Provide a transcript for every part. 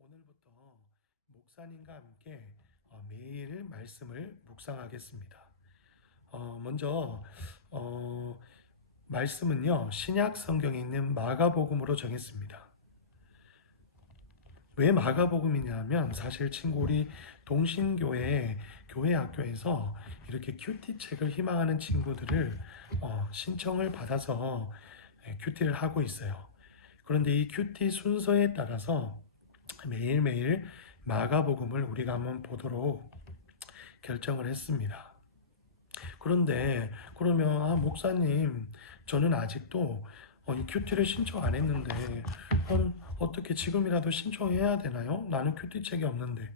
오늘부터 목사님과 함께 매일 말씀을 묵상하겠습니다. 먼저 말씀은요, 신약 성경에 있는 마가복음으로 정했습니다. 왜 마가복음이냐면 사실 친구 우리 동신교회 교회 학교에서 이렇게 큐티 책을 희망하는 친구들을 신청을 받아서 큐티를 하고 있어요. 그런데 이 큐티 순서에 따라서 매일매일 마가복음을 우리가 한번 보도록 결정을 했습니다. 그런데 그러면 목사님, 저는 아직도 이 큐티를 신청 안 했는데 어떻게 지금이라도 신청해야 되나요? 나는 큐티 책이 없는데.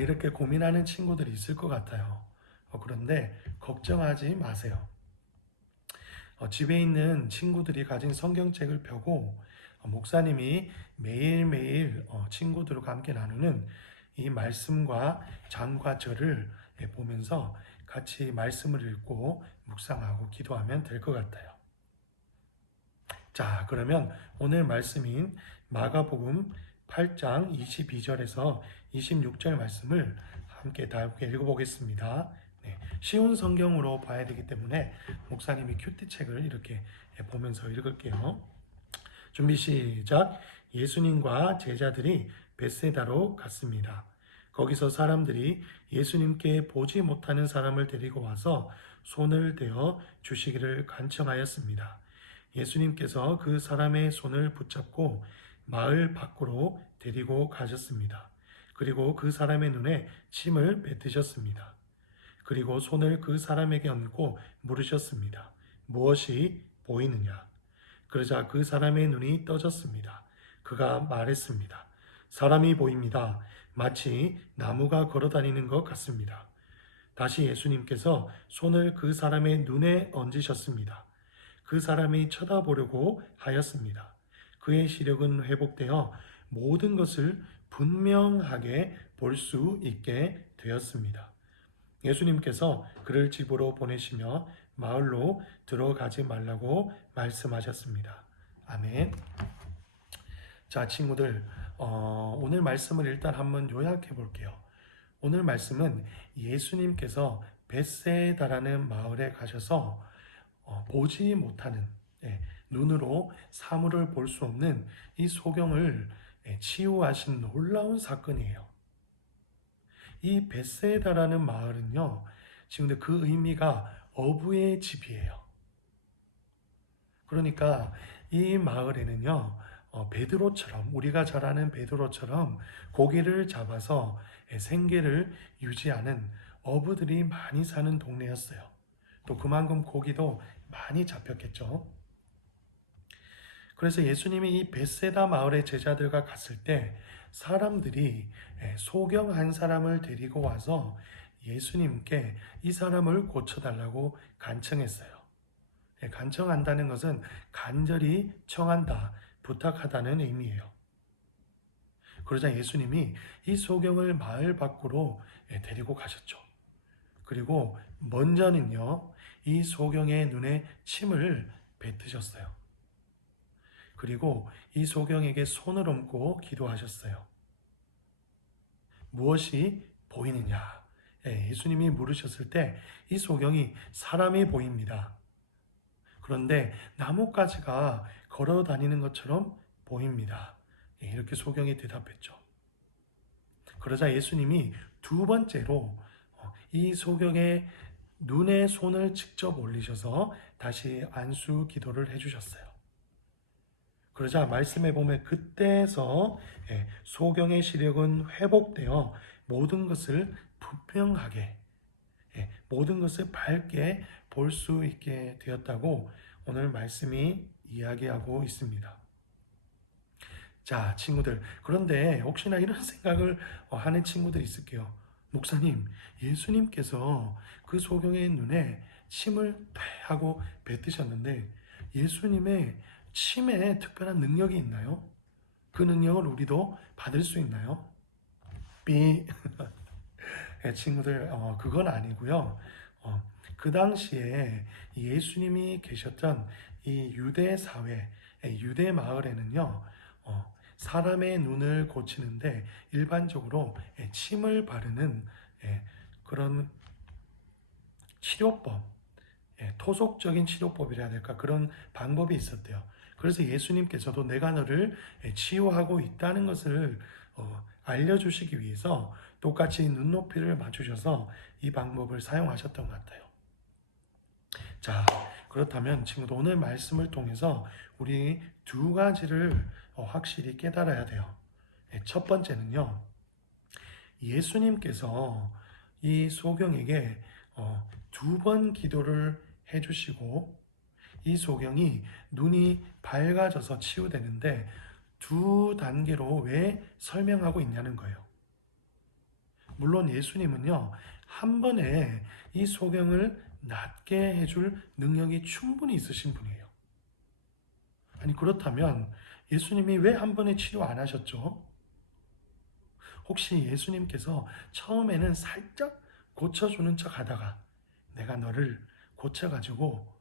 이렇게 고민하는 친구들이 있을 것 같아요. 그런데 걱정하지 마세요. 집에 있는 친구들이 가진 성경책을 펴고 목사님이 매일매일 친구들과 함께 나누는 이 말씀과 장과 절을 보면서 같이 말씀을 읽고 묵상하고 기도하면 될 것 같아요. 자, 그러면 오늘 말씀인 마가복음 8장 22절에서 26절 말씀을 함께 다 읽어보겠습니다. 네, 쉬운 성경으로 봐야 되기 때문에 목사님이 큐티 책을 이렇게 보면서 읽을게요. 준비 시작. 예수님과 제자들이 벳세다로 갔습니다. 거기서 사람들이 예수님께 보지 못하는 사람을 데리고 와서 손을 대어 주시기를 간청하였습니다. 예수님께서 그 사람의 손을 붙잡고 마을 밖으로 데리고 가셨습니다. 그리고 그 사람의 눈에 침을 뱉으셨습니다. 그리고 손을 그 사람에게 얹고 물으셨습니다. 무엇이 보이느냐? 그러자 그 사람의 눈이 떠졌습니다. 그가 말했습니다. 사람이 보입니다. 마치 나무가 걸어다니는 것 같습니다. 다시 예수님께서 손을 그 사람의 눈에 얹으셨습니다. 그 사람이 쳐다보려고 하였습니다. 그의 시력은 회복되어 모든 것을 분명하게 볼 수 있게 되었습니다. 예수님께서 그를 집으로 보내시며 마을로 들어가지 말라고 말씀하셨습니다. 아멘. 자, 친구들, 오늘 말씀을 일단 한번 요약해 볼게요. 오늘 말씀은 예수님께서 벳세다라는 마을에 가셔서 보지 못하는, 눈으로 사물을 볼 수 없는 이 소경을 치유하신 놀라운 사건이에요. 이 벳세다라는 마을은요, 지금 그 의미가 어부의 집이에요. 그러니까 이 마을에는요, 베드로처럼, 우리가 잘 아는 베드로처럼 고기를 잡아서 생계를 유지하는 어부들이 많이 사는 동네였어요. 또 그만큼 고기도 많이 잡혔겠죠. 그래서 예수님이 이 벳세다 마을의 제자들과 갔을 때 사람들이 소경 한 사람을 데리고 와서 예수님께 이 사람을 고쳐달라고 간청했어요. 간청한다는 것은 간절히 청한다, 부탁하다는 의미예요. 그러자 예수님이 이 소경을 마을 밖으로 데리고 가셨죠. 그리고 먼저는요, 이 소경의 눈에 침을 뱉으셨어요. 그리고 이 소경에게 손을 얹고 기도하셨어요. 무엇이 보이느냐? 예수님이 물으셨을 때 이 소경이 사람이 보입니다. 그런데 나뭇가지가 걸어 다니는 것처럼 보입니다. 이렇게 소경이 대답했죠. 그러자 예수님이 두 번째로 이 소경의 눈에 손을 직접 올리셔서 다시 안수 기도를 해주셨어요. 그러자 말씀해 보면 그때에서 소경의 시력은 회복되어 모든 것을 분명하게, 모든 것을 밝게 볼 수 있게 되었다고 오늘 말씀이 이야기하고 있습니다. 자, 친구들. 그런데 혹시나 이런 생각을 하는 친구들이 있을게요. 목사님, 예수님께서 그 소경의 눈에 침을 하고 뱉으셨는데 예수님의 침에 특별한 능력이 있나요? 그 능력을 우리도 받을 수 있나요? 삐. 친구들, 그건 아니고요. 그 당시에 예수님이 계셨던 이 유대 사회, 유대 마을에는요, 사람의 눈을 고치는데 일반적으로 침을 바르는 그런 치료법, 토속적인 치료법이라 해야 될까? 그런 방법이 있었대요. 그래서 예수님께서도 내가 너를 치유하고 있다는 것을 알려주시기 위해서 똑같이 눈높이를 맞추셔서 이 방법을 사용하셨던 것 같아요. 자, 그렇다면 친구도 오늘 말씀을 통해서 우리 두 가지를 확실히 깨달아야 돼요. 첫 번째는요, 예수님께서 이 소경에게 두 번 기도를 해주시고 이 소경이 눈이 밝아져서 치유되는데 두 단계로 왜 설명하고 있냐는 거예요. 물론 예수님은요, 한 번에 이 소경을 낫게 해줄 능력이 충분히 있으신 분이에요. 아니, 그렇다면 예수님이 왜 한 번에 치료 안 하셨죠? 혹시 예수님께서 처음에는 살짝 고쳐주는 척 하다가 내가 너를 고쳐가지고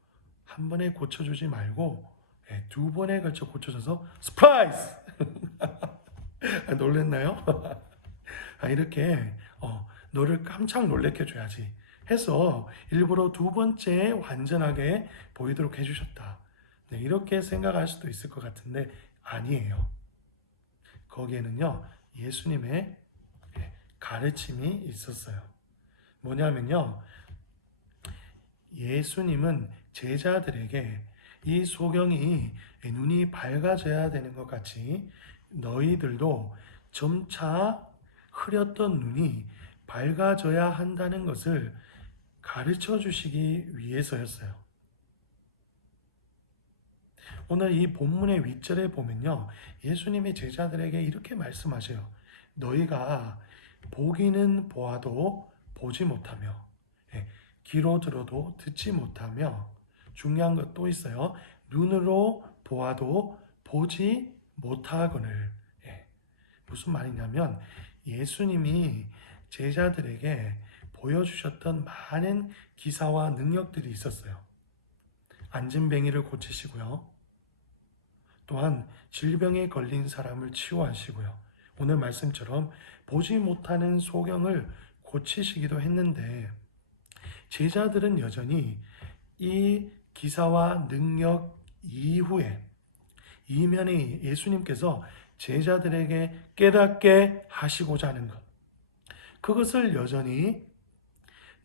한 번에 고쳐주지 말고 두 번에 걸쳐 고쳐줘서 스프라이즈! 놀랬나요? 이렇게 너를 깜짝 놀래켜줘야지 해서 일부러 두 번째 완전하게 보이도록 해주셨다. 네, 이렇게 생각할 수도 있을 것 같은데 아니에요. 거기에는요, 예수님의 가르침이 있었어요. 뭐냐면요, 예수님은 제자들에게 이 소경이 눈이 밝아져야 되는 것 같이 너희들도 점차 흐렸던 눈이 밝아져야 한다는 것을 가르쳐 주시기 위해서였어요. 오늘 이 본문의 윗절에 보면요, 예수님이 제자들에게 이렇게 말씀하세요. 너희가 보기는 보아도 보지 못하며 귀로 들어도 듣지 못하며 중요한 것 또 있어요. 눈으로 보아도 보지 못하거늘. 무슨 말이냐면 예수님이 제자들에게 보여주셨던 많은 기사와 능력들이 있었어요. 안진뱅이를 고치시고요. 또한 질병에 걸린 사람을 치유하시고요. 오늘 말씀처럼 보지 못하는 소경을 고치시기도 했는데 제자들은 여전히 이 기사와 능력 이후에 이면에 예수님께서 제자들에게 깨닫게 하시고자 하는 것, 그것을 여전히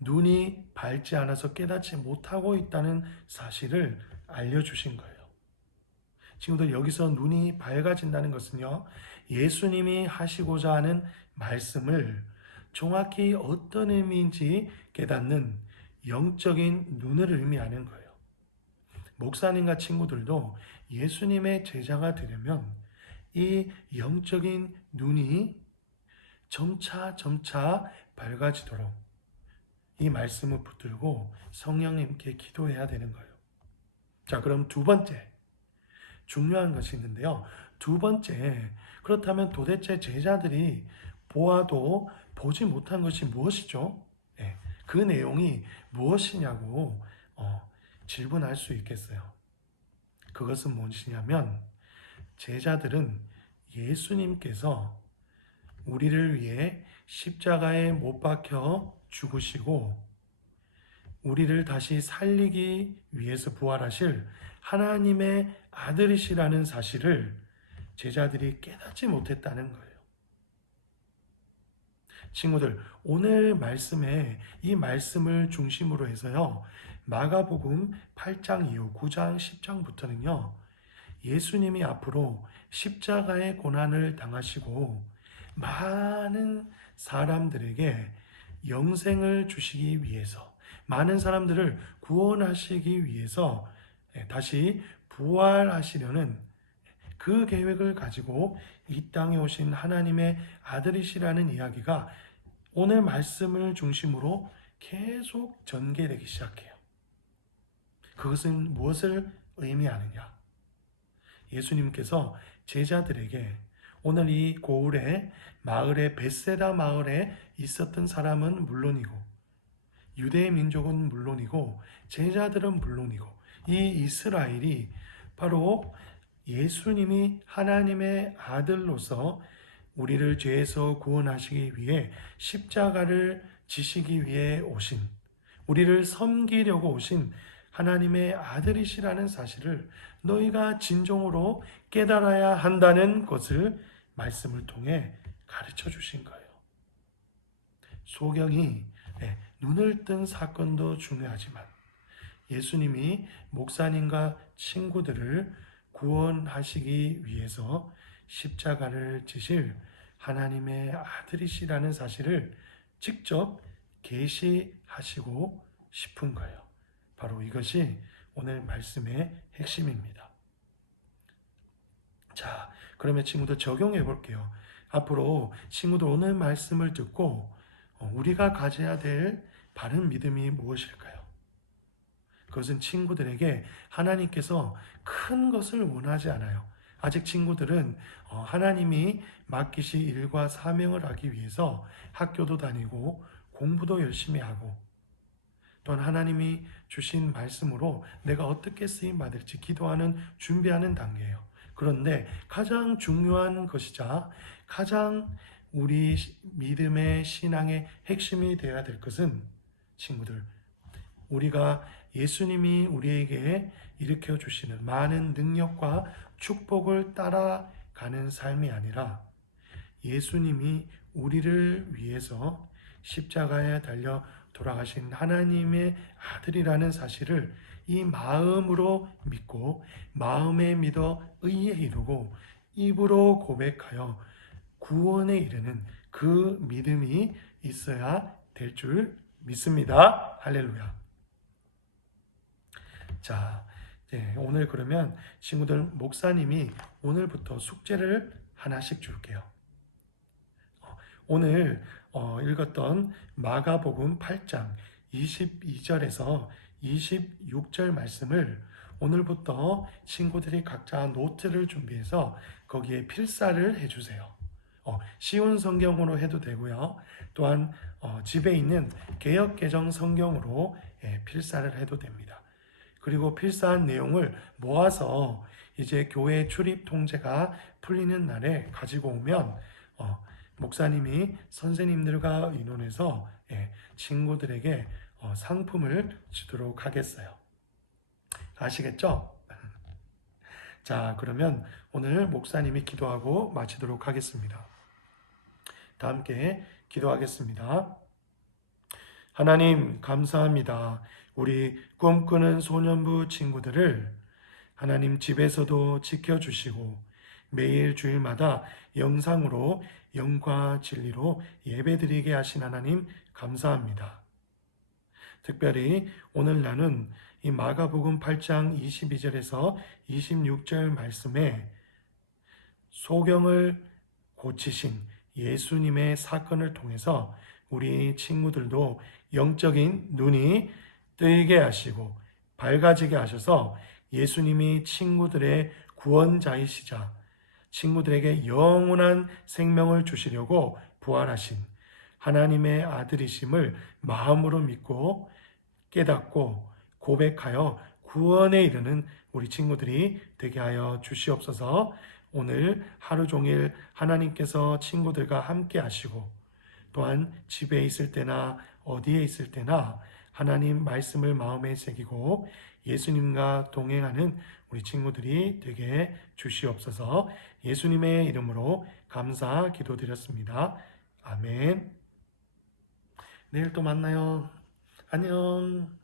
눈이 밝지 않아서 깨닫지 못하고 있다는 사실을 알려주신 거예요. 친구들, 여기서 눈이 밝아진다는 것은요, 예수님이 하시고자 하는 말씀을 정확히 어떤 의미인지 깨닫는 영적인 눈을 의미하는 거예요. 목사님과 친구들도 예수님의 제자가 되려면 이 영적인 눈이 점차 밝아지도록 이 말씀을 붙들고 성령님께 기도해야 되는 거예요. 자, 그럼 두 번째 중요한 것이 있는데요. 두 번째, 그렇다면 도대체 제자들이 보아도 보지 못한 것이 무엇이죠? 그 내용이 무엇이냐고 질문할 수 있겠어요. 그것은 무엇이냐면 제자들은 예수님께서 우리를 위해 십자가에 못 박혀 죽으시고 우리를 다시 살리기 위해서 부활하실 하나님의 아들이시라는 사실을 제자들이 깨닫지 못했다는 거예요. 친구들, 오늘 말씀에 이 말씀을 중심으로 해서요, 마가복음 8장 이후 9장 10장부터는요 예수님이 앞으로 십자가의 고난을 당하시고 많은 사람들에게 영생을 주시기 위해서, 많은 사람들을 구원하시기 위해서 다시 부활하시려는 그 계획을 가지고 이 땅에 오신 하나님의 아들이시라는 이야기가 오늘 말씀을 중심으로 계속 전개되기 시작해요. 그것은 무엇을 의미하느냐? 예수님께서 제자들에게 오늘 이 고을의 마을에 벳세다 마을에 있었던 사람은 물론이고 유대 민족은 물론이고 제자들은 물론이고 이 이스라엘이 바로 예수님이 하나님의 아들로서 우리를 죄에서 구원하시기 위해 십자가를 지시기 위해 오신, 우리를 섬기려고 오신 하나님의 아들이시라는 사실을 너희가 진정으로 깨달아야 한다는 것을 말씀을 통해 가르쳐 주신 거예요. 소경이 눈을 뜬 사건도 중요하지만 예수님이 목사님과 친구들을 구원하시기 위해서 십자가를 지실 하나님의 아들이시라는 사실을 직접 계시하시고 싶은 거예요. 바로 이것이 오늘 말씀의 핵심입니다. 자, 그러면 친구들 적용해 볼게요. 앞으로 친구들 오늘 말씀을 듣고 우리가 가져야 될 바른 믿음이 무엇일까요? 그것은 친구들에게 하나님께서 큰 것을 원하지 않아요. 아직 친구들은 하나님이 맡기신 일과 사명을 하기 위해서 학교도 다니고 공부도 열심히 하고 또한 하나님이 주신 말씀으로 내가 어떻게 쓰임 받을지 기도하는 준비하는 단계예요. 그런데 가장 중요한 것이자 가장 우리 믿음의 신앙의 핵심이 되어야 될 것은 친구들, 우리가 예수님이 우리에게 일으켜 주시는 많은 능력과 축복을 따라가는 삶이 아니라 예수님이 우리를 위해서 십자가에 달려 돌아가신 하나님의 아들이라는 사실을 이 마음으로 믿고 마음에 믿어 의에 이르고 입으로 고백하여 구원에 이르는 그 믿음이 있어야 될 줄 믿습니다. 할렐루야. 자, 오늘 그러면 친구들 목사님이 오늘부터 숙제를 하나씩 줄게요. 오늘 읽었던 마가복음 8장 22절에서 26절 말씀을 오늘부터 친구들이 각자 노트를 준비해서 거기에 필사를 해주세요. 쉬운 성경으로 해도 되고요. 또한 집에 있는 개역개정 성경으로 필사를 해도 됩니다. 그리고 필사한 내용을 모아서 이제 교회 출입 통제가 풀리는 날에 가지고 오면 목사님이 선생님들과 의논해서 친구들에게 상품을 주도록 하겠어요. 아시겠죠? 자, 그러면 오늘 목사님이 기도하고 마치도록 하겠습니다. 다 함께 기도하겠습니다. 하나님 감사합니다. 우리 꿈꾸는 소년부 친구들을 하나님 집에서도 지켜주시고 매일 주일마다 영상으로 영과 진리로 예배드리게 하신 하나님 감사합니다. 특별히 오늘 나눈 이 마가복음 8장 22절에서 26절 말씀에 소경을 고치신 예수님의 사건을 통해서 우리 친구들도 영적인 눈이 뜨이게 하시고 밝아지게 하셔서 예수님이 친구들의 구원자이시자 친구들에게 영원한 생명을 주시려고 부활하신 하나님의 아들이심을 마음으로 믿고 깨닫고 고백하여 구원에 이르는 우리 친구들이 되게 하여 주시옵소서. 오늘 하루 종일 하나님께서 친구들과 함께 하시고 또한 집에 있을 때나 어디에 있을 때나 하나님 말씀을 마음에 새기고 예수님과 동행하는 우리 친구들이 되게 주시옵소서. 예수님의 이름으로 감사 기도드렸습니다. 아멘. 내일 또 만나요. 안녕.